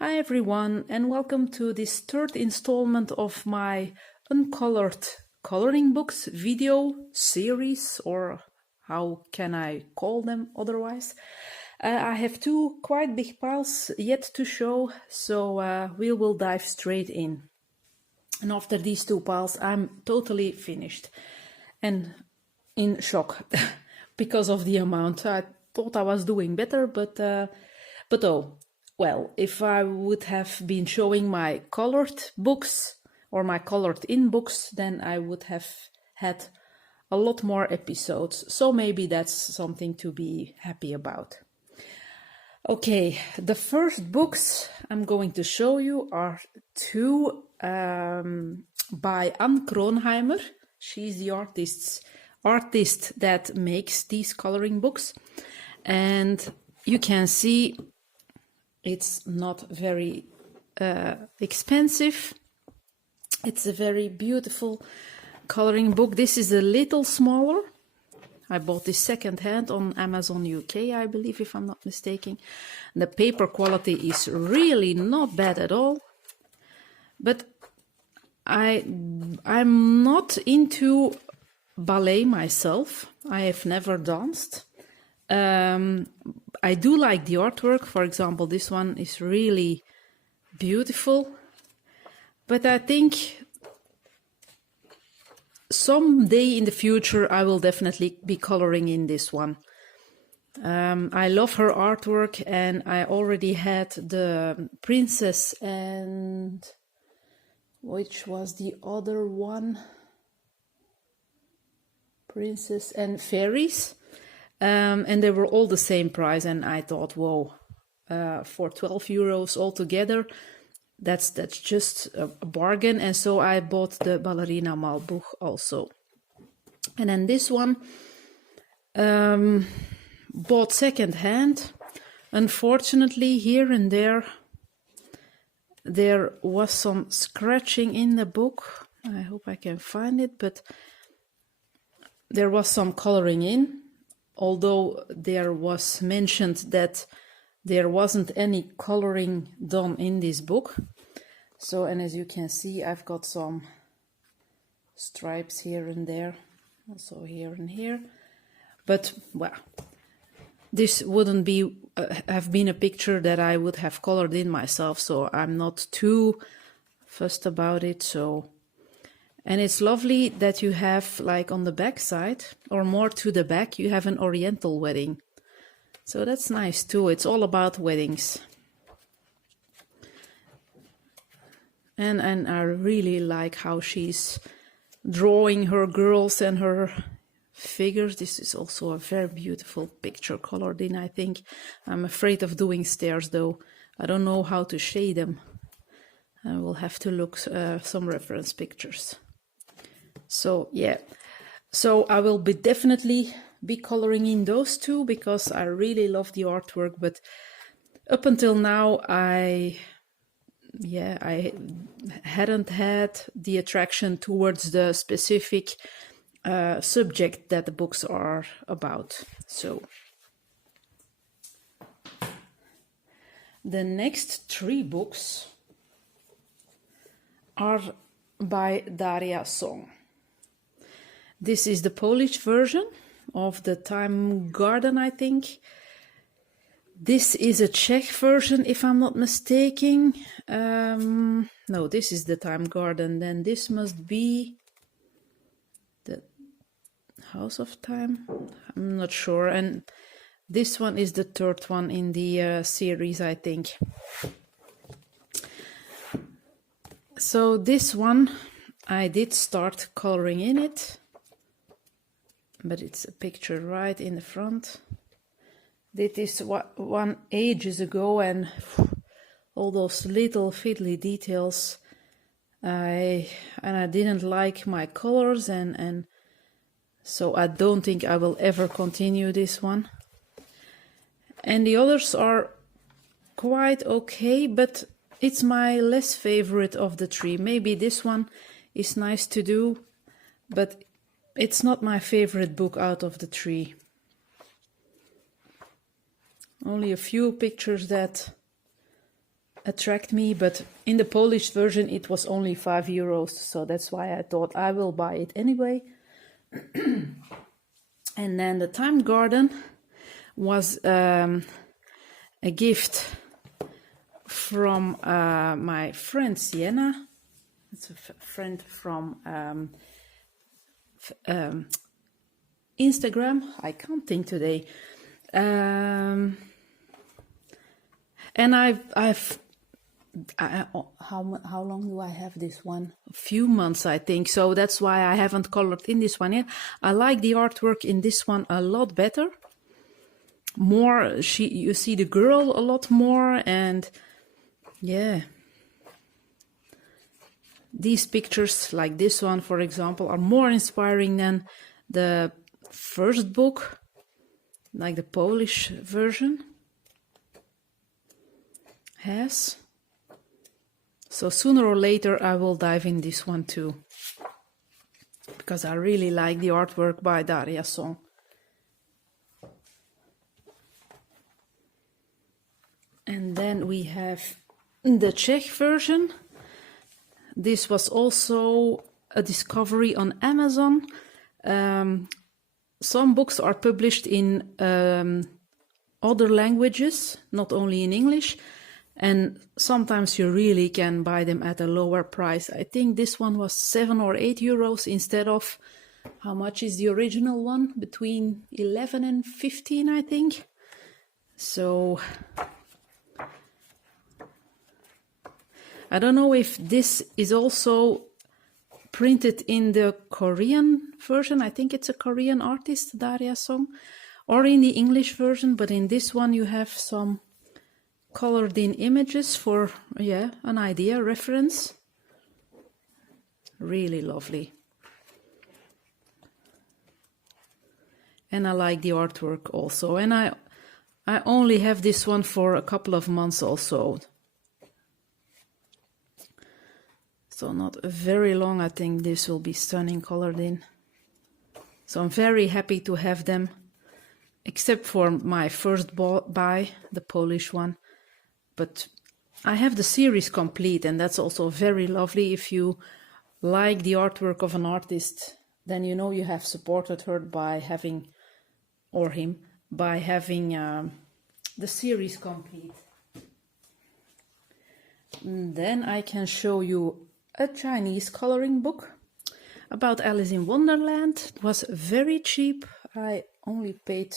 Hi everyone, and welcome to this third installment of my uncolored coloring books video series, or how can I call them otherwise. I have two quite big piles yet to show, so we will dive straight in. And after these two piles, I'm totally finished and in shock because of the amount. I thought I was doing better, but oh. Well, if I would have been showing my colored books or my colored in books, then I would have had a lot more episodes. So maybe that's something to be happy about. Okay, the first books I'm going to show you are two by Anne Kronheimer. She's the artist that makes these coloring books. And you can see it's not very expensive. It's a very beautiful coloring book. This is a little smaller. I bought this second-hand on Amazon UK, I believe, if I'm not mistaken. The paper quality is really not bad at all. But I'm not into ballet myself. I have never danced. I do like the artwork. For example, this one is really beautiful. But I think someday in the future I will definitely be coloring in this one. I love her artwork, and I already had the Princess and which was the other one? Princess and Fairies. And they were all the same price, and I thought, whoa, for 12 euros altogether, that's just a bargain. And so I bought the Ballerina Malbuch also. And then this one, bought second hand. Unfortunately, here and there was some scratching in the book. I hope I can find it, but there was some coloring in. Although there was mentioned that there wasn't any coloring done in this book. So, and as you can see, I've got some stripes here and there, also here and here. But, well, this wouldn't be have been a picture that I would have colored in myself, so I'm not too fussed about it. So. And it's lovely that you have, like on the back side, or more to the back, you have an Oriental wedding. So that's nice too. It's all about weddings. And I really like how she's drawing her girls and her figures. This is also a very beautiful picture colored in, I think. I'm afraid of doing stairs though. I don't know how to shade them. I will have to look some reference pictures. So yeah, so I will definitely be coloring in those two because I really love the artwork. But up until now, I hadn't had the attraction towards the specific subject that the books are about. So the next three books are by Daria Song. This is the Polish version of the Time Garden, I think. This is a Czech version, if I'm not mistaken. No, this is the Time Garden. Then this must be the House of Time. I'm not sure. And this one is the third one in the series, I think. So this one, I did start coloring in it. But it's a picture right in the front. This is one ages ago, and all those little fiddly details. I didn't like my colors, and so I don't think I will ever continue this one. And the others are quite okay, but it's my less favorite of the three. Maybe this one is nice to do, but it's not my favorite book out of the three. Only a few pictures that attract me, but in the Polish version it was only €5, so that's why I thought I will buy it anyway. And then the Time Garden was a gift from my friend Sienna. It's a friend from Instagram. I can't think today. And how long do I have this one? A few months, I think. So that's why I haven't colored in this one yet. I like the artwork in this one a lot better. More, you see the girl a lot more, and yeah. These pictures, like this one, for example, are more inspiring than the first book, like the Polish version has. So sooner or later I will dive in this one too, because I really like the artwork by Daria Song. And then we have the Czech version. This was also a discovery on Amazon. Some books are published in other languages, not only in English, and sometimes you really can buy them at a lower price. I think this one was €7 or €8 instead of, how much is the original one? Between 11 and 15, I think. So I don't know if this is also printed in the Korean version. I think it's a Korean artist, Daria Song, or in the English version, but in this one you have some colored in images for, yeah, an idea, reference. Really lovely. And I like the artwork also. And I only have this one for a couple of months also. So not very long. I think this will be stunning colored in. So I'm very happy to have them, except for my first buy, the Polish one. But I have the series complete, and that's also very lovely. If you like the artwork of an artist, then you know you have supported her by having, or him, by having the series complete. And then I can show you a Chinese coloring book about Alice in Wonderland. It was very cheap. I only paid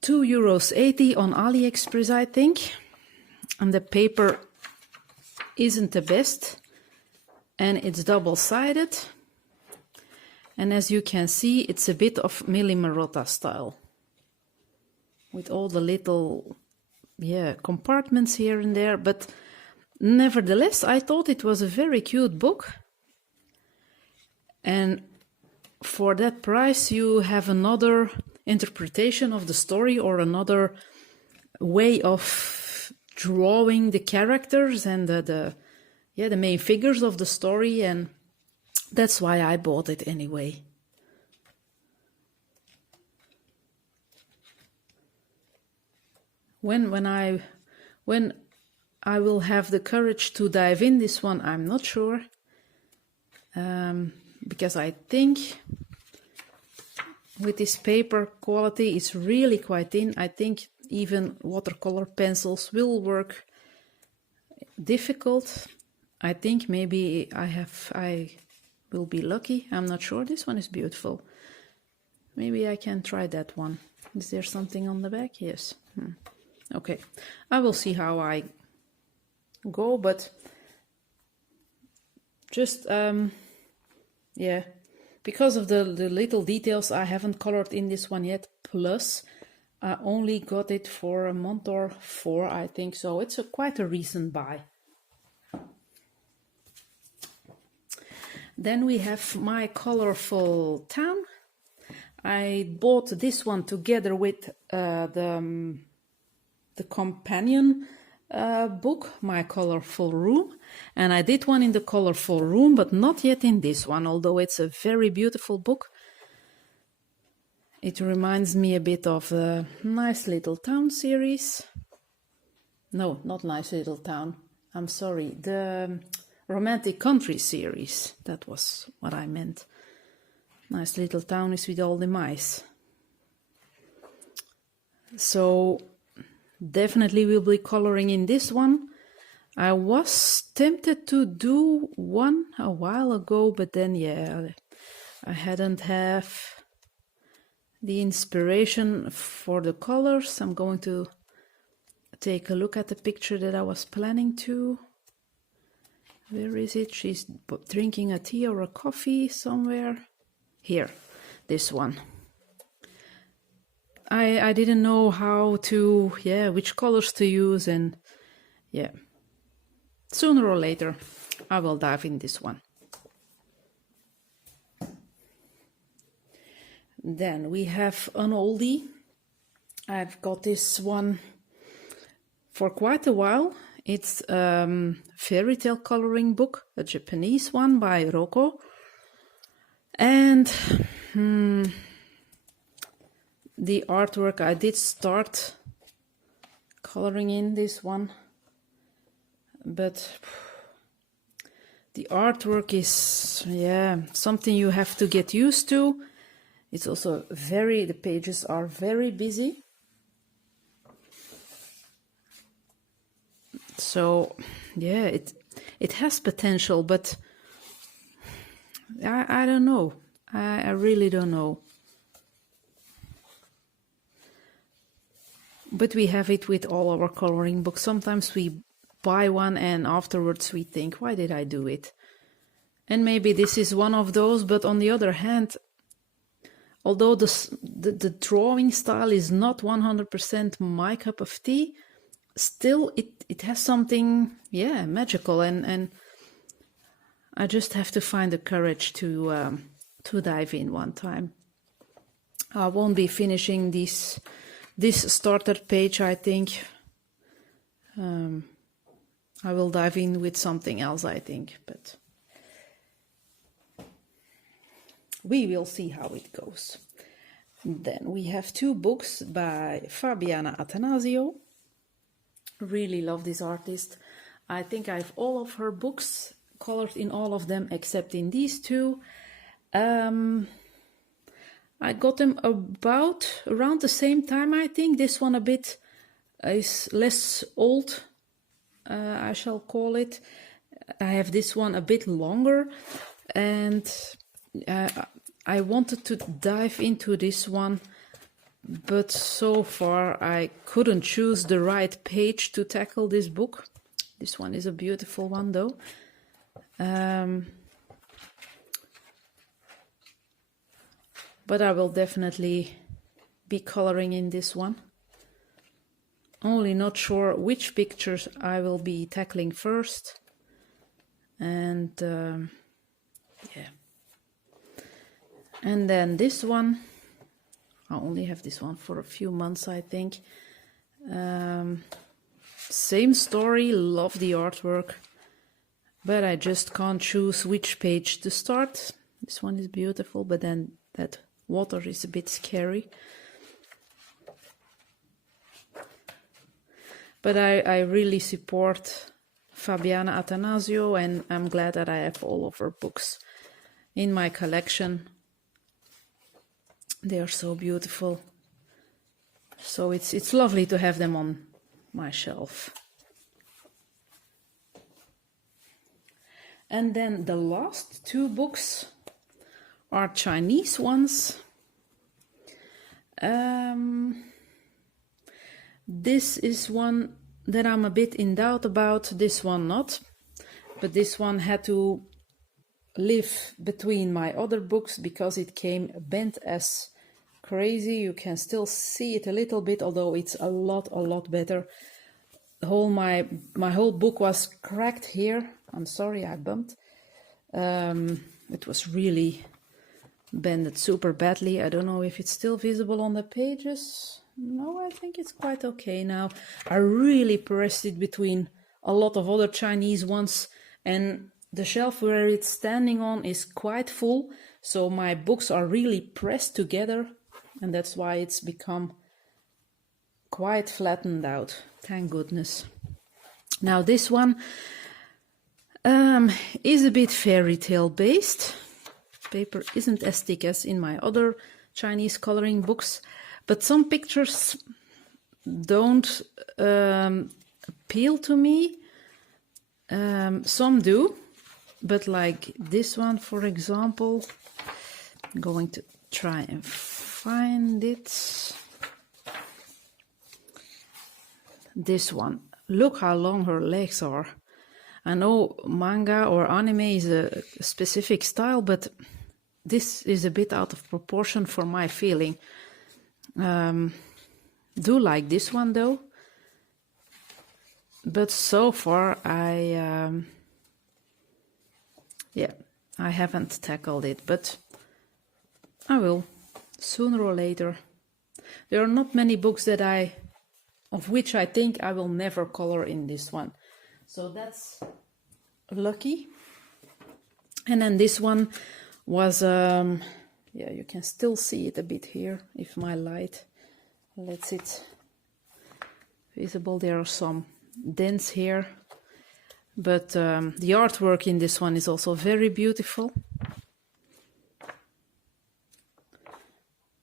€2.80 on AliExpress, I think. And the paper isn't the best, and it's double-sided. And as you can see, it's a bit of Milli Marotta style, with all the little, yeah, compartments here and there. But nevertheless, I thought it was a very cute book. And for that price, you have another interpretation of the story, or another way of drawing the characters and the main figures of the story, and that's why I bought it anyway. When I will have the courage to dive in this one, I'm not sure, because I think with this paper quality it's really quite thin. I think even watercolor pencils will work difficult. I think maybe I will be lucky. I'm not sure. This one is beautiful. Maybe I can try that one. Is there something on the back? Yes. Okay. I will see how I go, but just yeah, because of the little details, I haven't colored in this one yet. Plus I only got it for a month or 4, I think, so it's quite a recent buy. Then we have my Colourful Tam. I bought this one together with the companion book, My Colourful Room, and I did one in the Colourful Room, but not yet in this one, although it's a very beautiful book. It reminds me a bit of the Nice Little Town series. No, not Nice Little Town. I'm sorry. The Romantic Country series. That was what I meant. Nice Little Town is with all the mice. So definitely we'll be coloring in this one. I was tempted to do one a while ago, but then yeah, I hadn't have the inspiration for the colors. I'm going to take a look at the picture that I was planning to. Where is it? She's drinking a tea or a coffee somewhere. Here, this one. I didn't know how to, which colors to use, and yeah. Sooner or later, I will dive in this one. Then we have an oldie. I've got this one for quite a while. It's a fairy tale coloring book, a Japanese one by Roko. And the artwork, I did start coloring in this one, but the artwork is, something you have to get used to. It's also the pages are very busy. So, yeah, it has potential, but I don't know. I really don't know. But we have it with all our coloring books. Sometimes we buy one and afterwards we think, why did I do it? And maybe this is one of those, but on the other hand, although the drawing style is not 100% my cup of tea, still it has something, magical, and I just have to find the courage to dive in one time. I won't be finishing this starter page, I think. I will dive in with something else, I think, but we will see how it goes. Then we have two books by Fabiana Attanasio. Really love this artist. I think I have all of her books, colored in all of them except in these two. I got them around the same time, I think. This one a bit is less old, I shall call it. I have this one a bit longer, and I wanted to dive into this one, but so far I couldn't choose the right page to tackle this book. This one is a beautiful one though. But I will definitely be coloring in this one. Only not sure which pictures I will be tackling first. And And then this one, I only have this one for a few months, I think. Same story, love the artwork, but I just can't choose which page to start. This one is beautiful, but then that water is a bit scary. But I really support Fabiana Attanasio, and I'm glad that I have all of her books in my collection. They are so beautiful. So it's lovely to have them on my shelf. And then the last two books are Chinese ones. This is one that I'm a bit in doubt about, this one not. But this one had to live between my other books because it came bent as crazy. You can still see it a little bit, although it's a lot better. My whole book was cracked here. I'm sorry, I bumped. It was really bended super badly. I don't know if it's still visible on the pages. No, I think it's quite okay now. I really pressed it between a lot of other Chinese ones, and the shelf where it's standing on is quite full, so my books are really pressed together, and that's why it's become quite flattened out. Thank goodness. Now this one is a bit fairy tale based. Paper isn't as thick as in my other Chinese coloring books, but some pictures don't appeal to me. Some do, but like this one, for example, I'm going to try and find it. This one, look how long her legs are. I know manga or anime is a specific style, but this is a bit out of proportion for my feeling. Do like this one though, but so far I haven't tackled it, but I will sooner or later. There are not many books of which I think I will never color in this one, so that's lucky. And then this one was you can still see it a bit here if my light lets it visible. There are some dents here, but the artwork in this one is also very beautiful,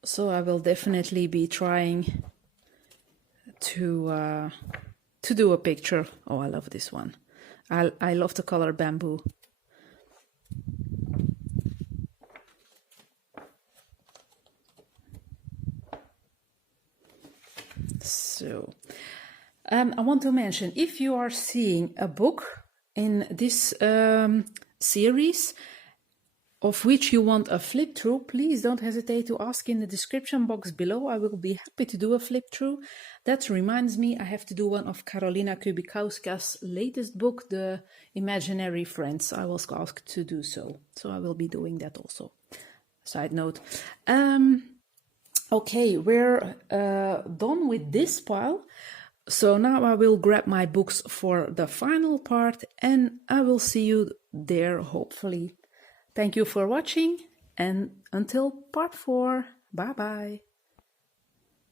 so I will definitely be trying to do a picture. Oh, I love this one. I love the color bamboo. So I want to mention, if you are seeing a book in this series of which you want a flip through, please don't hesitate to ask in the description box below. I will be happy to do a flip through. That reminds me, I have to do one of Karolina Kubikowska's latest book, The Imaginary Friends. I was asked to do so, so I will be doing that also. Side note. Okay, we're done with this pile. So now I will grab my books for the final part, and I will see you there, hopefully. Thank you for watching, and until part 4, bye bye.